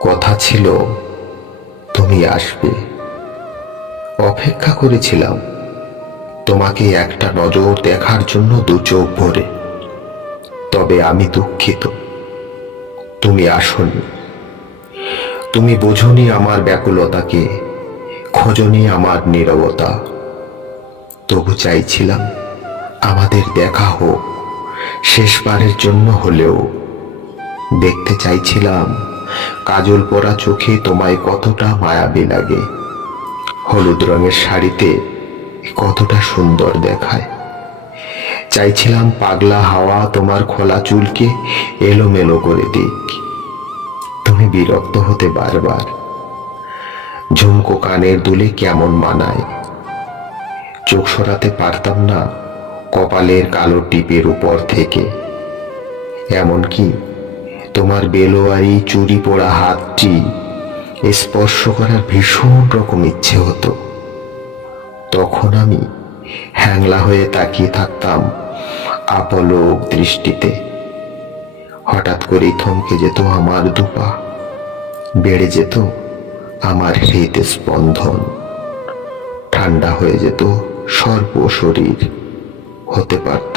কথা ছিল তুমি আসবে, অপেক্ষা করেছিলাম তোমাকে একটা নজর দেখার জন্য দু চোখ ভরে। তবে আমি দুঃখিত, তুমি আসনি। তুমি বোঝনি আমার ব্যাকুলতাকে, খোঁজনি আমার নীরবতা। তবু চাইছিলাম আমাদের দেখা হোক, শেষবারের জন্য হলেও। দেখতে চাইছিলাম কাজল পরা চোখে তোমায় কতটা মায়াবী লাগে, হলুদ রঙের শাড়িতে কতটা সুন্দর দেখায়। চাইছিলাম পাগলা হাওয়া তোমার খোলা চুলকে এলোমেলো করে দিক। তুমি বিরক্ত হতে বারবার, ঝুমকো কানের দুলে কেমন মানায়। চোখ সরাতে পারতাম না কপালের কালো টিপের উপর থেকে। এমনকি তোমার বেলোয়ারি চুরি পড়া হাতটি স্পর্শ করার ভীষণ রকম ইচ্ছে হতো। তখন আমি হ্যাংলা হয়ে তাকিয়ে থাকতাম আপলক দৃষ্টিতে। হঠাৎ করেই থমকে যেত আমার দুপা, বেড়ে যেত আমার হৃদ স্পন্দন, ঠান্ডা হয়ে যেত সর্ব শরীর, হতে পারত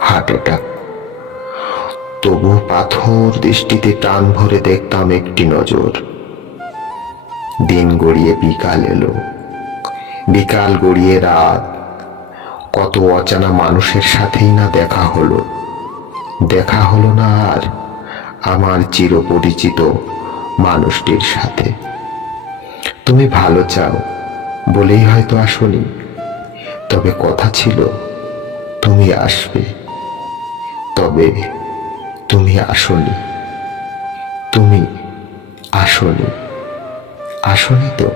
হার্ট অ্যাটাক। তবু পাথর দৃষ্টিতে টান ভরে দেখতাম একটি নজর। দিন গড়িয়ে বিকাল এলো, বিকাল গড়িয়ে রাত। কত অজানা মানুষের সাথেই না দেখা হলো। দেখা হলো না আর আমার চিরপরিচিত মানুষটির সাথে। তুমি ভালো চাও বলেই হয়তো আসনি, তবে কথা ছিল তুমি আসবে। তবে তুমি আসনি, তুমি আসনি, আসনি তো।